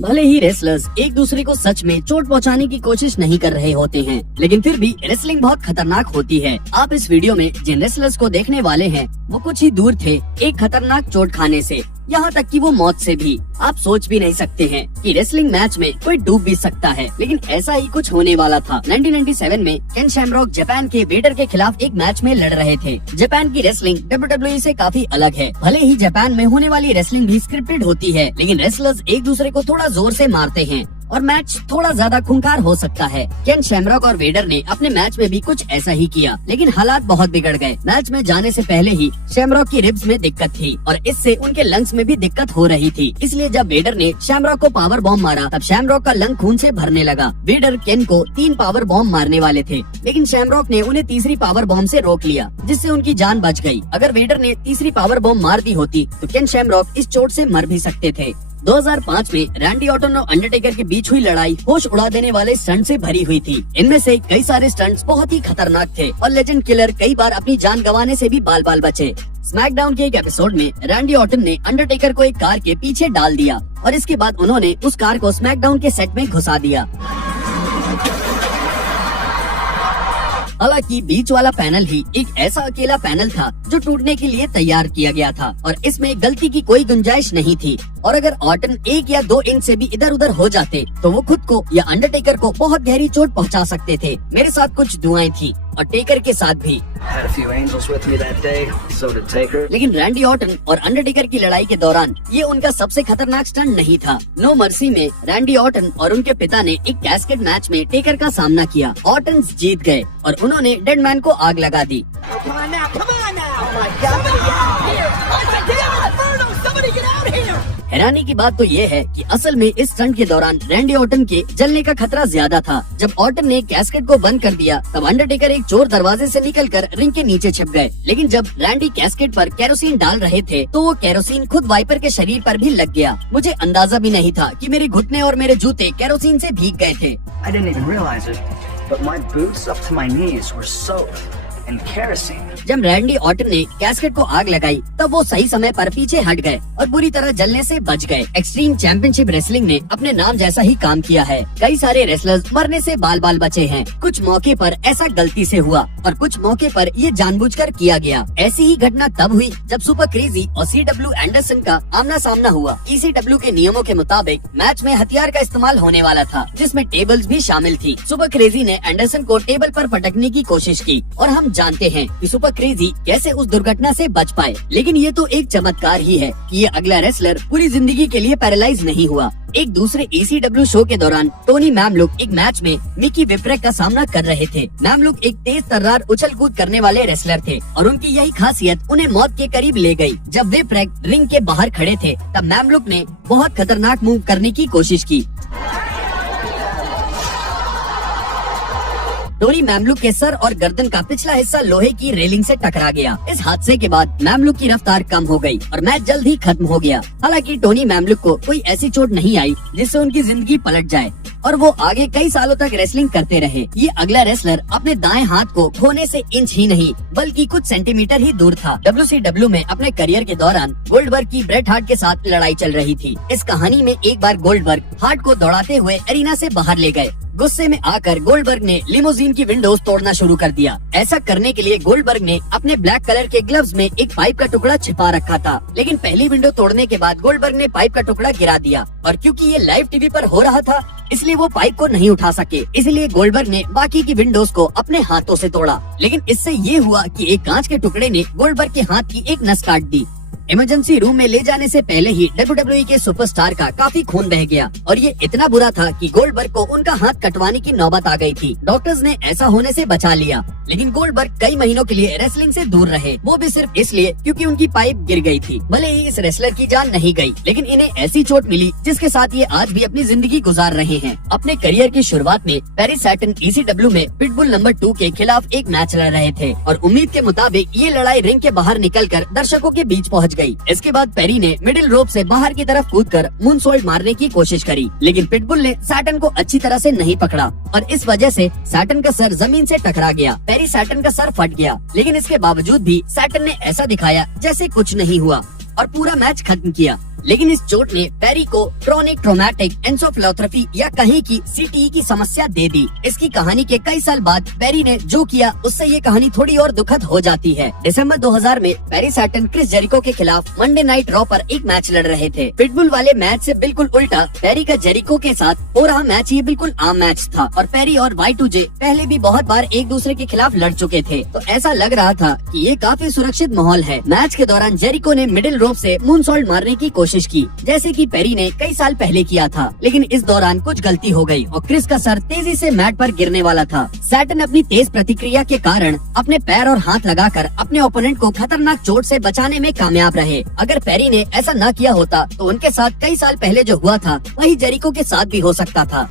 भले ही रेसलर्स एक दूसरे को सच में चोट पहुंचाने की कोशिश नहीं कर रहे होते हैं, लेकिन फिर भी रेसलिंग बहुत खतरनाक होती है। आप इस वीडियो में जिन रेसलर्स को देखने वाले हैं वो कुछ ही दूर थे एक खतरनाक चोट खाने से, यहाँ तक कि वो मौत से भी। आप सोच भी नहीं सकते हैं कि रेसलिंग मैच में कोई डूब भी सकता है, लेकिन ऐसा ही कुछ होने वाला था। 1997 में केन शैमरॉक जापान के वेडर के खिलाफ एक मैच में लड़ रहे थे। जापान की रेसलिंग WWE से काफी अलग है। भले ही जापान में होने वाली रेसलिंग भी स्क्रिप्टेड होती है, लेकिन रेसलर्स एक दूसरे को थोड़ा जोर से मारते हैं और मैच थोड़ा ज्यादा खूंखार हो सकता है। केन शैमरॉक और वेडर ने अपने मैच में भी कुछ ऐसा ही किया, लेकिन हालात बहुत बिगड़ गए। मैच में जाने से पहले ही शैमरॉक की रिब्स में दिक्कत थी और इससे उनके लंग्स में भी दिक्कत हो रही थी। इसलिए जब वेडर ने शैमरॉक को पावर बॉम्ब मारा तब शैमरॉक का लंग खून से भरने लगा। वेडर केन को 3 पावर बॉम्ब मारने वाले थे, लेकिन शैमरॉक ने उन्हें तीसरी पावर बॉम्ब से रोक लिया, जिससे उनकी जान बच गई। अगर वेडर ने तीसरी पावर बॉम्ब मार दी होती तो केन शैमरॉक इस चोट से मर भी सकते थे। 2005 में रैंडी ऑर्टन और अंडरटेकर के बीच हुई लड़ाई होश उड़ा देने वाले स्टंट से भरी हुई थी। इनमें से कई सारे स्टंट्स बहुत ही खतरनाक थे और लेजेंड किलर कई बार अपनी जान गंवाने से भी बाल बाल बचे। स्मैकडाउन के एक एपिसोड में रैंडी ऑर्टन ने अंडरटेकर को एक कार के पीछे डाल दिया और इसके बाद उन्होंने उस कार को स्मैकडाउन के सेट में घुसा दिया। हालांकि बीच वाला पैनल ही एक ऐसा अकेला पैनल था जो टूटने के लिए तैयार किया गया था और इसमें गलती की कोई गुंजाइश नहीं थी। और अगर ऑर्टन 1 या 2 इंच से भी इधर उधर हो जाते तो वो खुद को या अंडरटेकर को बहुत गहरी चोट पहुंचा सकते थे। मेरे साथ कुछ दुआएं थी और टेकर के साथ भी। लेकिन रैंडी ऑर्टन और अंडरटेकर की लड़ाई के दौरान ये उनका सबसे खतरनाक स्टंट नहीं था। नो मर्सी में रैंडी ऑर्टन और उनके पिता ने एक कैस्केट मैच में टेकर का सामना किया। ऑर्टन जीत गए और उन्होंने डेड मैन को आग लगा दी। हैरानी की बात तो ये है कि असल में इस स्टंट के दौरान रैंडी ऑर्टन के जलने का खतरा ज्यादा था। जब ऑर्टन ने कैस्केट को बंद कर दिया तब अंडरटेकर एक चोर दरवाजे से निकलकर रिंग के नीचे छिप गए। लेकिन जब रैंडी कैस्केट पर केरोसिन डाल रहे थे तो वो केरोसिन खुद वाइपर के शरीर पर भी लग गया। मुझे अंदाजा भी नहीं था कि मेरे घुटने और मेरे जूते केरोसिन से भीग गए थे। I didn't even realize it, but my boots up to my knees were soaked in kerosene. जब रैंडी ऑर्टन ने कैस्केट को आग लगाई तब वो सही समय पर पीछे हट गए और बुरी तरह जलने से बच गए। एक्सट्रीम चैंपियनशिप रेसलिंग ने अपने नाम जैसा ही काम किया है। कई सारे रेसलर्स मरने से बाल बाल बचे हैं। कुछ मौके पर ऐसा गलती से हुआ और कुछ मौके पर ये जानबूझकर किया गया। ऐसी ही घटना तब हुई जब सुपर क्रेजी और CW एंडरसन का आमना सामना हुआ। ECW के नियमों के मुताबिक मैच में हथियार का इस्तेमाल होने वाला था, जिसमें टेबल्स भी शामिल थी। सुपर क्रेजी ने एंडरसन को टेबल पर पटकने की कोशिश की और हम जानते हैं कि सुपर क्रेजी कैसे उस दुर्घटना से बच पाए। लेकिन ये तो एक चमत्कार ही है कि ये अगला रेसलर पूरी जिंदगी के लिए पैरालाइज नहीं हुआ। एक दूसरे ECW शो के दौरान टोनी मैमलुक एक मैच में मिकी विप्रेक का सामना कर रहे थे। मैमलुक एक तेज तर्रार उछल कूद करने वाले रेसलर थे और उनकी यही खासियत उन्हें मौत के करीब ले गई। जब विप्रेक रिंग के बाहर खड़े थे तब मैमलुक ने बहुत खतरनाक मूव करने की कोशिश की। टोनी मैमलुक के सर और गर्दन का पिछला हिस्सा लोहे की रेलिंग से टकरा गया। इस हादसे के बाद मैमलुक की रफ्तार कम हो गई और मैच जल्द ही खत्म हो गया। हालांकि टोनी मैमलुक को कोई ऐसी चोट नहीं आई जिससे उनकी जिंदगी पलट जाए और वो आगे कई सालों तक रेसलिंग करते रहे। ये अगला रेसलर अपने दाएं हाथ को खोने से इंच ही नहीं बल्कि कुछ सेंटीमीटर ही दूर था। WCW में अपने करियर के दौरान गोल्डबर्ग की ब्रेट हार्ट के साथ लड़ाई चल रही थी। इस कहानी में एक बार गोल्डबर्ग हार्ट को दौड़ाते हुए एरिना से बाहर ले गए। गुस्से में आकर गोल्डबर्ग ने लिमोजीन की विंडोज तोड़ना शुरू कर दिया। ऐसा करने के लिए गोल्डबर्ग ने अपने ब्लैक कलर के ग्लव्स में एक पाइप का टुकड़ा छिपा रखा था, लेकिन पहली विंडो तोड़ने के बाद गोल्डबर्ग ने पाइप का टुकड़ा गिरा दिया और क्योंकि ये लाइव टीवी पर हो रहा था इसलिए वो पाइप को नहीं उठा सके। इसलिए गोल्डबर्ग ने बाकी की विंडोज को अपने हाथों से तोड़ा, लेकिन इससे ये हुआ कि एक कांच के टुकड़े ने गोल्डबर्ग के हाथ की एक नस काट दी। इमरजेंसी रूम में ले जाने से पहले ही WWE के सुपरस्टार का काफी खून बह गया और ये इतना बुरा था कि गोल्डबर्ग को उनका हाथ कटवाने की नौबत आ गई थी। डॉक्टर्स ने ऐसा होने से बचा लिया, लेकिन गोल्डबर्ग कई महीनों के लिए रेसलिंग से दूर रहे, वो भी सिर्फ इसलिए क्योंकि उनकी पाइप गिर गई थी। भले ही इस रेसलर की जान नहीं गई, लेकिन इन्हें ऐसी चोट मिली जिसके साथ ये आज भी अपनी जिंदगी गुजार रहे हैं। अपने करियर की शुरुआत में पेरी सैटन ECW में पिटबुल नंबर 2 के खिलाफ एक मैच लड़ रहे थे और उम्मीद के मुताबिक ये लड़ाई रिंग के बाहर निकलकर दर्शकों के बीच पहुंच गई। इसके बाद पेरी ने मिडिल रोप से बाहर की तरफ कूदकर मूनसॉल्ट मारने की कोशिश करी, लेकिन पिटबुल ने सैटन को अच्छी तरह से नहीं पकड़ा और इस वजह से सैटन का सर जमीन से टकरा गया। पेरी सैटन का सर फट गया, लेकिन इसके बावजूद भी सैटन ने ऐसा दिखाया जैसे कुछ नहीं हुआ और पूरा मैच खत्म किया। लेकिन इस चोट ने पेरी को क्रोनिक ट्रोमैटिक एंसेफेलोपैथी या कहीं की CTE की समस्या दे दी। इसकी कहानी के कई साल बाद पेरी ने जो किया उससे ये कहानी थोड़ी और दुखद हो जाती है। दिसंबर 2000 में पेरी सैटन क्रिस जेरिको के खिलाफ मंडे नाइट रॉ पर एक मैच लड़ रहे थे। पिटबुल वाले मैच से बिल्कुल उल्टा पेरी का जेरिको के साथ हो रहा मैच ये बिल्कुल आम मैच था और पेरी और Y2J पहले भी बहुत बार एक दूसरे के खिलाफ लड़ चुके थे, तो ऐसा लग रहा था कि ये काफी सुरक्षित माहौल है। मैच के दौरान जेरिको ने मिडिल रोप से मूनसॉल्ट मारने की कोशिश की, जैसे कि पेरी ने कई साल पहले किया था, लेकिन इस दौरान कुछ गलती हो गई और क्रिस का सर तेजी से मैट पर गिरने वाला था। सैटन अपनी तेज प्रतिक्रिया के कारण अपने पैर और हाथ लगाकर अपने ओपोनेंट को खतरनाक चोट से बचाने में कामयाब रहे। अगर पेरी ने ऐसा न किया होता तो उनके साथ कई साल पहले जो हुआ था वही जेरिको के साथ भी हो सकता था।